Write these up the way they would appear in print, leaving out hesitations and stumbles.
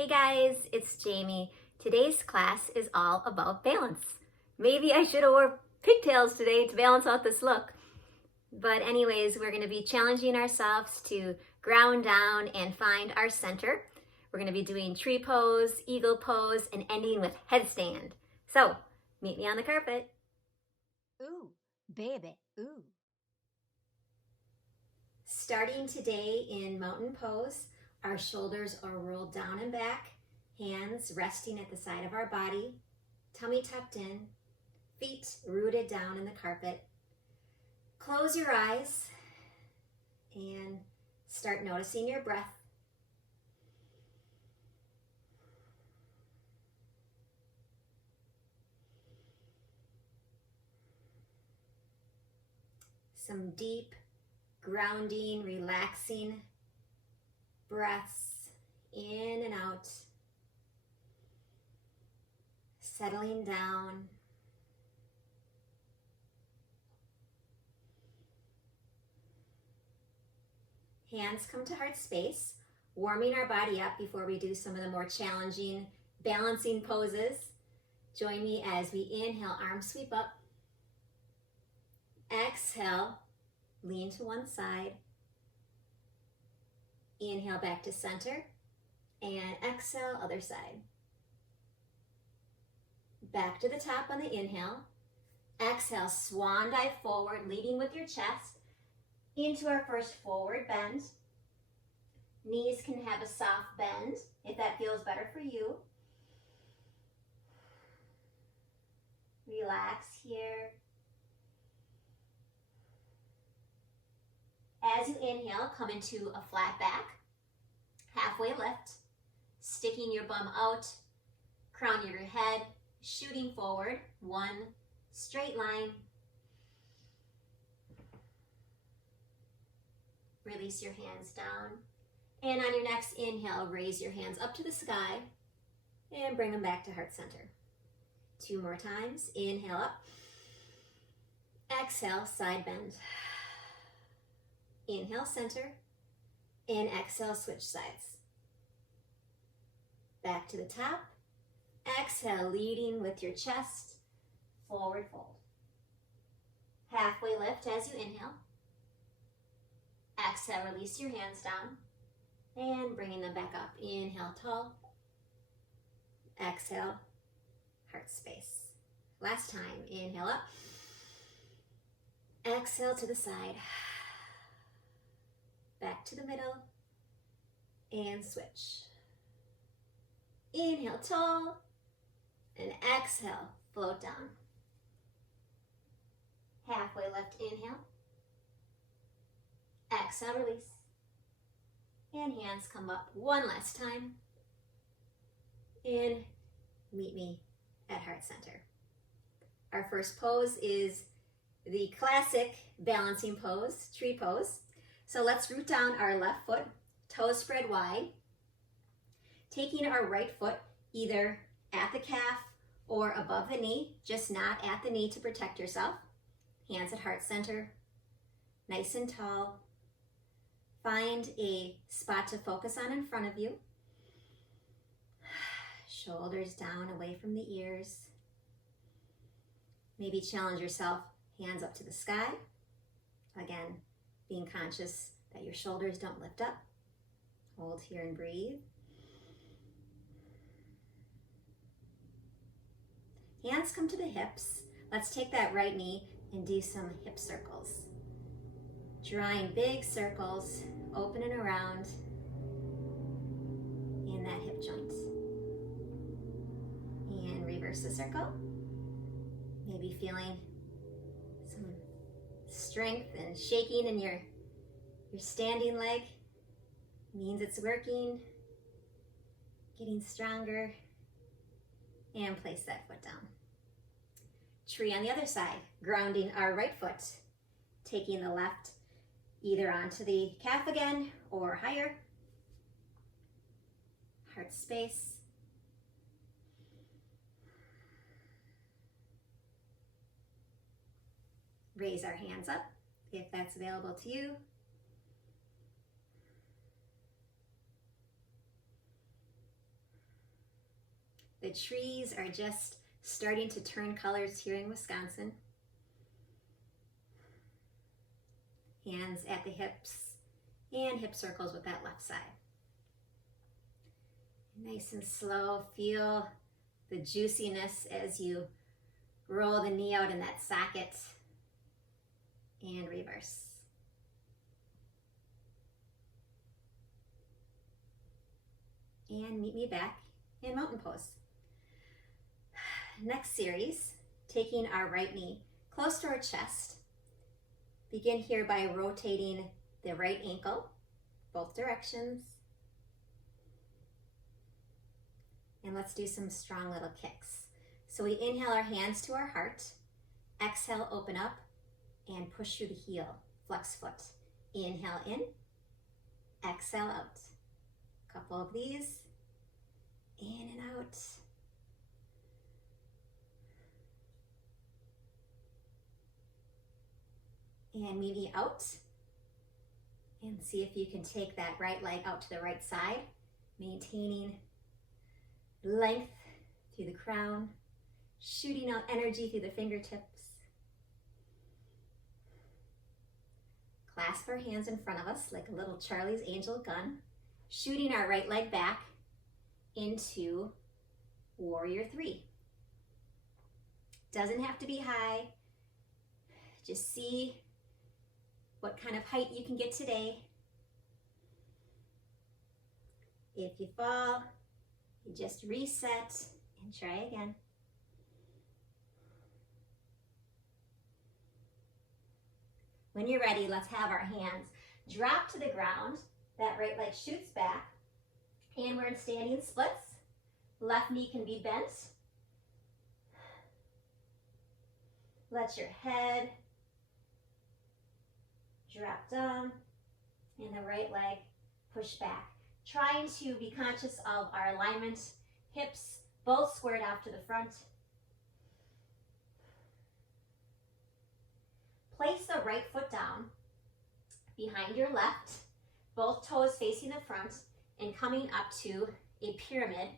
Hey guys, it's Jamie. Today's class is all about balance. Maybe I should have wore pigtails today to balance out this look. But anyways, we're going to be challenging ourselves to ground down and find our center. We're going to be doing tree pose, eagle pose, and ending with headstand. So, meet me on the carpet. Ooh, baby, ooh. Starting today in mountain pose, our shoulders are rolled down and back, hands resting at the side of our body, tummy tucked in, feet rooted down in the carpet. Close your eyes and start noticing your breath. Some deep, grounding, relaxing breaths in and out, settling down. Hands come to heart space, warming our body up before we do some of the more challenging balancing poses. Join me as we inhale, arms sweep up. Exhale, lean to one side. Inhale back to center, and exhale, other side. Back to the top on the inhale. Exhale, swan dive forward, leading with your chest into our first forward bend. Knees can have a soft bend if that feels better for you. Relax here. As you inhale, come into a flat back, halfway lift, sticking your bum out, crown of your head, shooting forward, one straight line. Release your hands down. And on your next inhale, raise your hands up to the sky and bring them back to heart center. 2 more times. Inhale up. Exhale, side bend. Inhale, center. And exhale, switch sides. Back to the top. Exhale, leading with your chest. Forward fold. Halfway lift as you inhale. Exhale, release your hands down. And bringing them back up. Inhale, tall. Exhale, heart space. Last time, inhale up. Exhale to the side. Back to the middle. And switch. Inhale, tall. And exhale, float down. Halfway lift, inhale. Exhale, release. And hands come up one last time. And meet me at heart center. Our first pose is the classic balancing pose, tree pose. So let's root down our left foot, toes spread wide. Taking our right foot either at the calf or above the knee, just not at the knee to protect yourself. Hands at heart center, nice and tall. Find a spot to focus on in front of you. Shoulders down, away from the ears. Maybe challenge yourself, hands up to the sky. Again, being conscious that your shoulders don't lift up. Hold here and breathe. Hands come to the hips. Let's take that right knee and do some hip circles. Drawing big circles, open and around in that hip joint. And reverse the circle. Maybe feeling some strength and shaking in your standing leg. Means it's working. Getting stronger. And place that foot down. Tree on the other side, grounding our right foot. Taking the left either onto the calf again or higher. Heart space. Raise our hands up if that's available to you. The trees are just starting to turn colors here in Wisconsin. Hands at the hips and hip circles with that left side. Nice and slow, feel the juiciness as you roll the knee out in that socket and reverse. And meet me back in mountain pose. Next series, taking our right knee close to our chest. Begin here by rotating the right ankle, both directions. And let's do some strong little kicks. So we inhale our hands to our heart. Exhale, open up and push through the heel. Flex foot. Inhale in. Exhale out. Couple of these. In and out. And meet me out. And see if you can take that right leg out to the right side, maintaining length through the crown, shooting out energy through the fingertips. Clasp our hands in front of us like a little Charlie's Angel gun, shooting our right leg back into Warrior 3. Doesn't have to be high. Just see what kind of height you can get today. If you fall, you just reset and try again. When you're ready, let's have our hands drop to the ground. That right leg shoots back. And we're in standing splits. Left knee can be bent. Let your head drop down and the right leg push back. Trying to be conscious of our alignment, hips both squared out to the front. Place the right foot down behind your left, both toes facing the front and coming up to a pyramid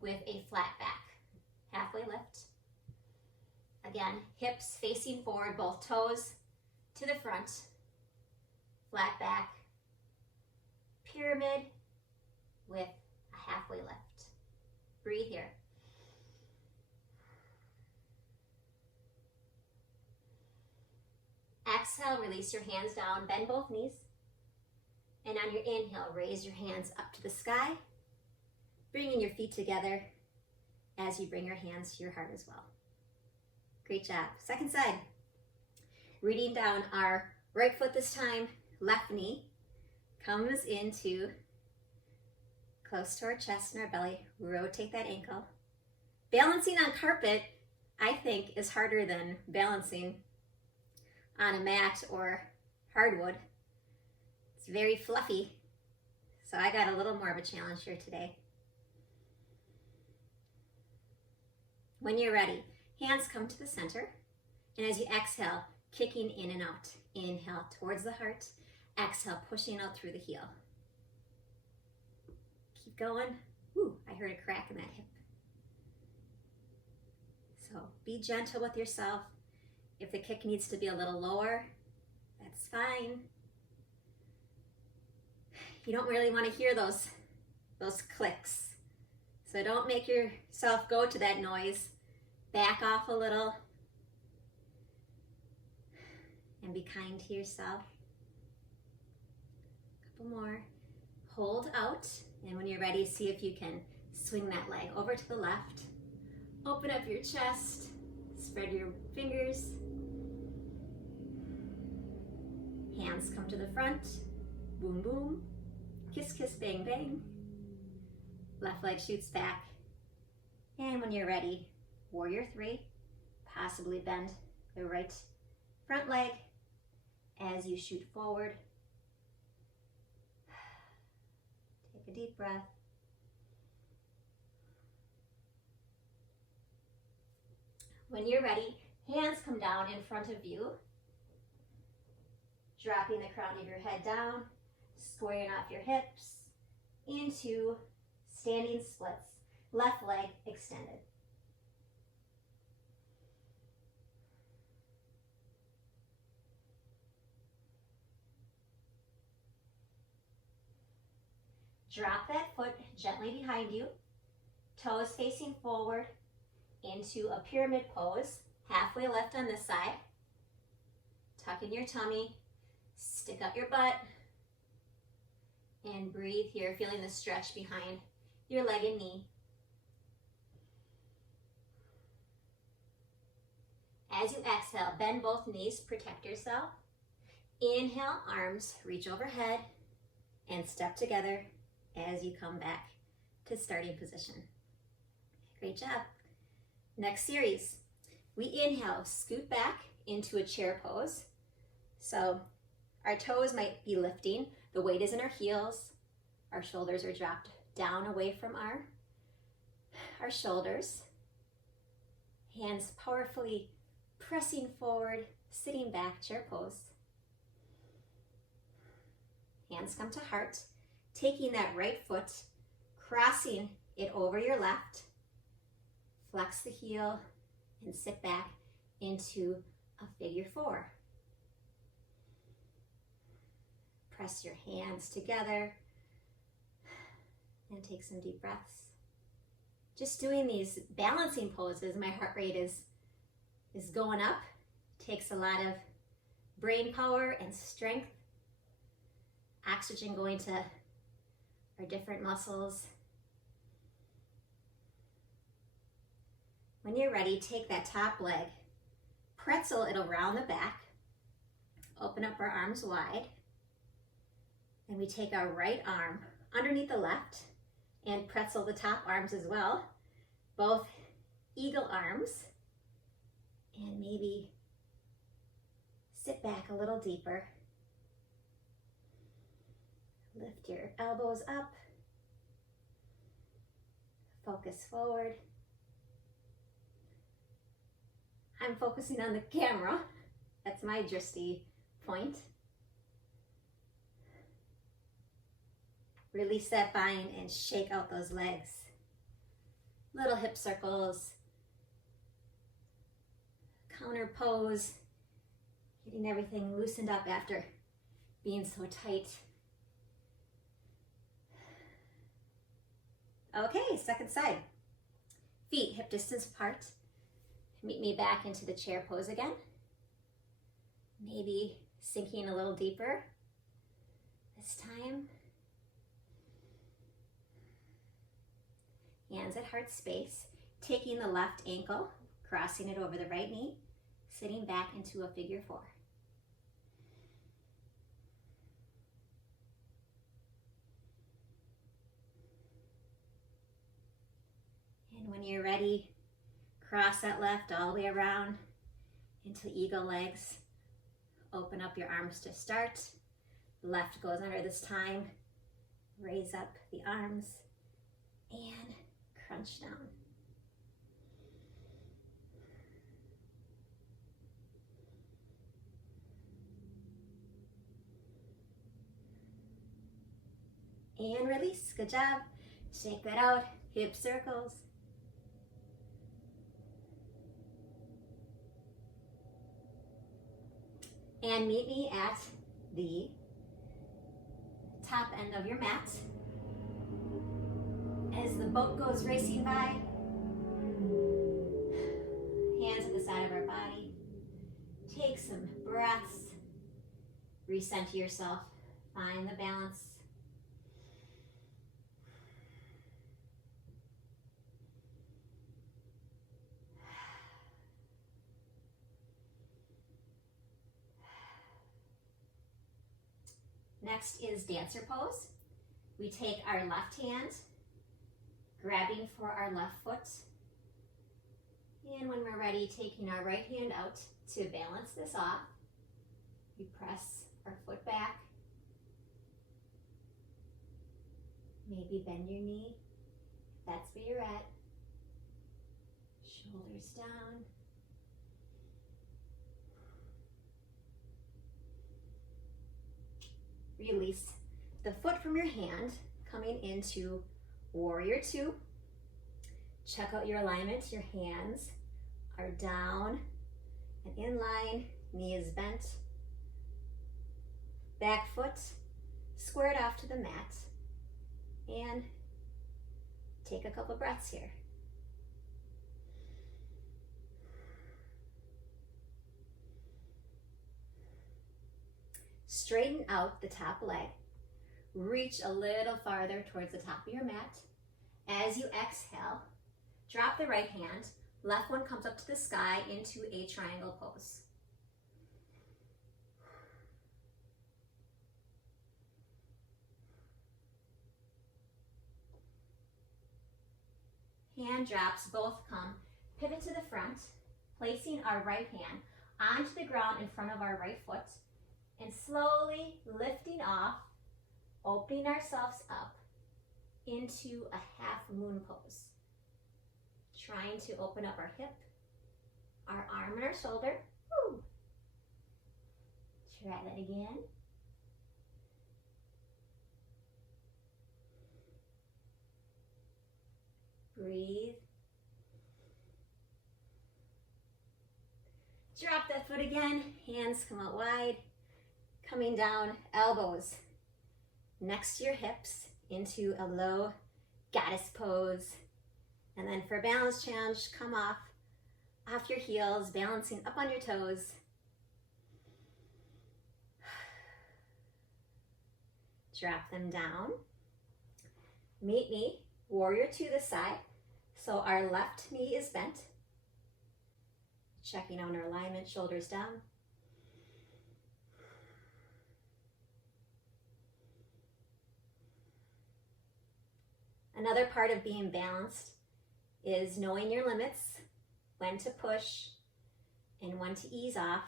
with a flat back. Halfway lift. Again, hips facing forward, both toes to the front, flat back, pyramid with a halfway lift. Breathe here. Exhale, release your hands down, bend both knees. And on your inhale, raise your hands up to the sky, bringing your feet together as you bring your hands to your heart as well. Great job. Second side. Reading down our right foot this time, left knee comes into close to our chest and our belly. Rotate that ankle. Balancing on carpet, I think, is harder than balancing on a mat or hardwood. It's very fluffy, so I got a little more of a challenge here today. When you're ready, hands come to the center, and as you exhale, kicking in and out. Inhale towards the heart, exhale, pushing out through the heel. Keep going. Ooh, I heard a crack in that hip. So be gentle with yourself. If the kick needs to be a little lower, that's fine. You don't really want to hear those clicks. So don't make yourself go to that noise. Back off a little and be kind to yourself. A couple more. Hold out, and when you're ready, see if you can swing that leg over to the left. Open up your chest, spread your fingers. Hands come to the front. Boom, boom. Kiss, kiss, bang, bang. Left leg shoots back. And when you're ready, Warrior 3. Possibly bend the right front leg as you shoot forward. Take a deep breath. When you're ready, hands come down in front of you. Dropping the crown of your head down, squaring off your hips into standing splits. left leg extended. Drop that foot gently behind you, toes facing forward into a pyramid pose, halfway left on this side. Tuck in your tummy, stick up your butt, and breathe here, feeling the stretch behind your leg and knee. As you exhale, bend both knees, protect yourself. Inhale, arms reach overhead and step together as you come back to starting position. Great job. Next series, we inhale, scoot back into a chair pose. So our toes might be lifting, the weight is in our heels, our shoulders are dropped down away from our shoulders. Hands powerfully pressing forward, sitting back, chair pose. Hands come to heart, taking that right foot, crossing it over your left. Flex the heel and sit back into a figure four. Press your hands together and take some deep breaths. Just doing these balancing poses, my heart rate is going up. Takes a lot of brain power and strength. Oxygen going to our different muscles. When you're ready, take that top leg, pretzel it around the back, open up our arms wide, and we take our right arm underneath the left and pretzel the top arms as well, both eagle arms, and maybe sit back a little deeper. Lift your elbows up, focus forward. I'm focusing on the camera. That's my drishti point. Release that bind and shake out those legs. Little hip circles. Counter pose. Getting everything loosened up after being so tight. Okay, second side. Feet hip distance apart. Meet me back into the chair pose again. Maybe sinking a little deeper this time. Hands at heart space. Taking the left ankle, crossing it over the right knee, sitting back into a figure four. And when you're ready, cross that left all the way around into eagle legs. Open up your arms to start. Left goes under this time. Raise up the arms and crunch down. And release. Good job. Shake that out. Hip circles. And meet me at the top end of your mat. As the boat goes racing by, hands at the side of our body. Take some breaths. Recenter yourself. Find the balance. Next is dancer pose. We take our left hand, grabbing for our left foot. And when we're ready, taking our right hand out to balance this off. We press our foot back. Maybe bend your knee, if that's where you're at. Shoulders down. Release the foot from your hand, coming into warrior two. Check out your alignment. Your hands are down and in line, knee is bent. Back foot squared off to the mat. And take a couple breaths here. Straighten out the top leg. Reach a little farther towards the top of your mat. As you exhale, drop the right hand. Left one comes up to the sky into a triangle pose. Hand drops, both come. Pivot to the front, placing our right hand onto the ground in front of our right foot, and slowly lifting off, opening ourselves up into a half moon pose. Trying to open up our hip, our arm and our shoulder. Woo. Try that again. Breathe. Drop that foot again. Hands come out wide. Coming down, elbows next to your hips into a low goddess pose. And then for a balance challenge, come off your heels, balancing up on your toes. Drop them down. Meet me, warrior to the side. So our left knee is bent. Checking on our alignment, shoulders down. Another part of being balanced is knowing your limits, when to push and when to ease off.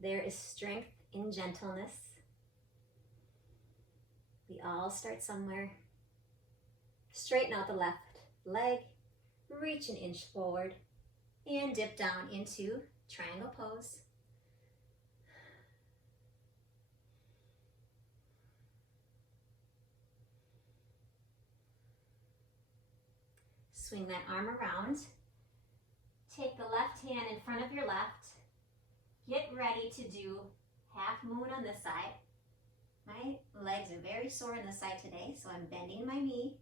There is strength in gentleness. We all start somewhere. Straighten out the left leg, reach an inch forward, and dip down into triangle pose. Swing that arm around. Take the left hand in front of your left. Get ready to do half moon on this side. My legs are very sore on this side today, so I'm bending my knee,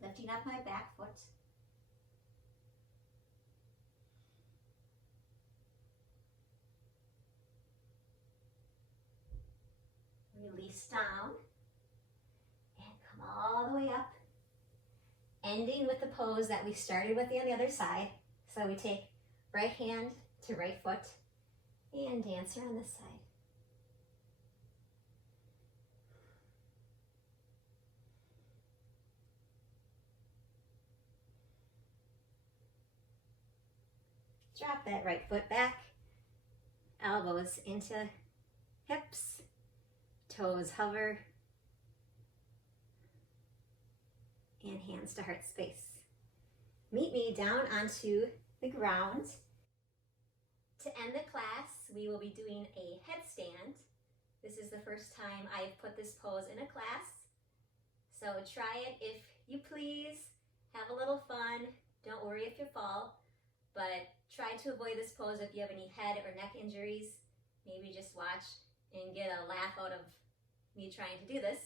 lifting up my back foot. Release down and come all the way up, ending with the pose that we started with on the other side. So we take right hand to right foot and dance around this side. Drop that right foot back, elbows into hips, toes hover, and hands to heart space. Meet me down onto the ground. To end the class, we will be doing a headstand. This is the first time I've put this pose in a class. So try it if you please. Have a little fun. Don't worry if you fall, but try to avoid this pose if you have any head or neck injuries. Maybe just watch and get a laugh out of me trying to do this.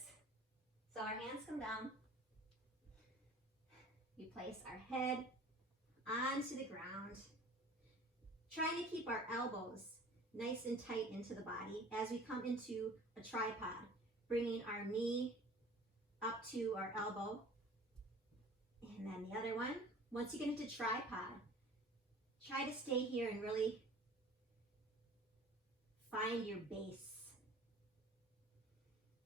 So our hands come down. We place our head onto the ground, trying to keep our elbows nice and tight into the body as we come into a tripod, bringing our knee up to our elbow, and then the other one. Once you get into tripod, try to stay here and really find your base.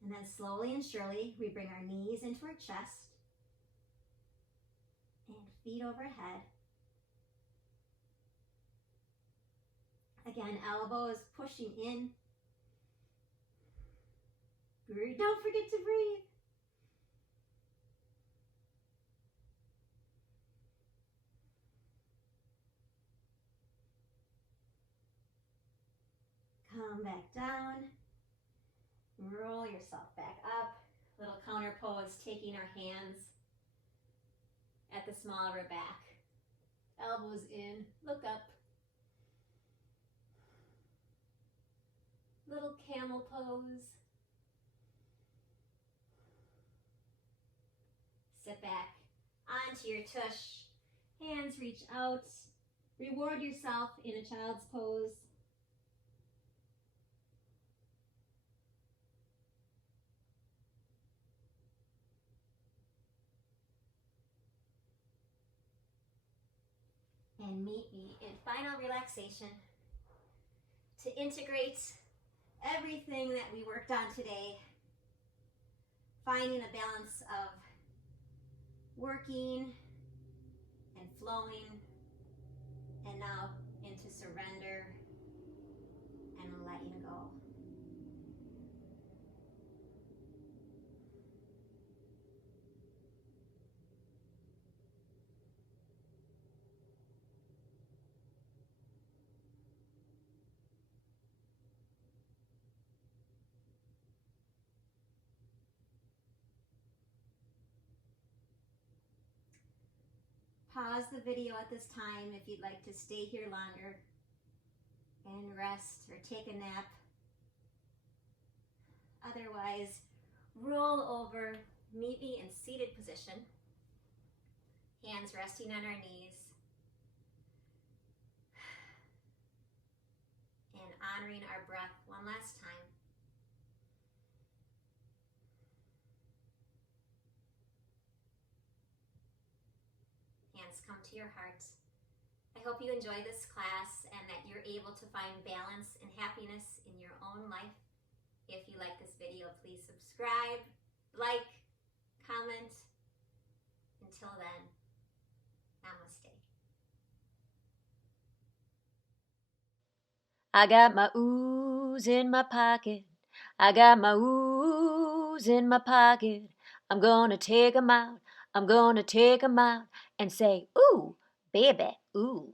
And then slowly and surely, we bring our knees into our chest and feet overhead. Again, elbows pushing in. Breathe. Don't forget to breathe. Come back down. Roll yourself back up. Little counter pose, taking our hands at the small of our back. Elbows in, look up. Little camel pose. Sit back onto your tush. Hands reach out. Reward yourself in a child's pose. And meet me in final relaxation to integrate everything that we worked on today, finding a balance of working and flowing, and now into surrender and letting go. Pause the video at this time if you'd like to stay here longer and rest or take a nap. Otherwise, roll over, meet me in seated position. Hands resting on our knees. And honoring our breath one last time. Hands come to your heart. I hope you enjoy this class and that you're able to find balance and happiness in your own life. If you like this video, please subscribe, like, comment. Until then, namaste. I got my ooze in my pocket. I got my ooze in my pocket. I'm gonna take 'em out. I'm gonna take 'em out and say, ooh, baby, ooh.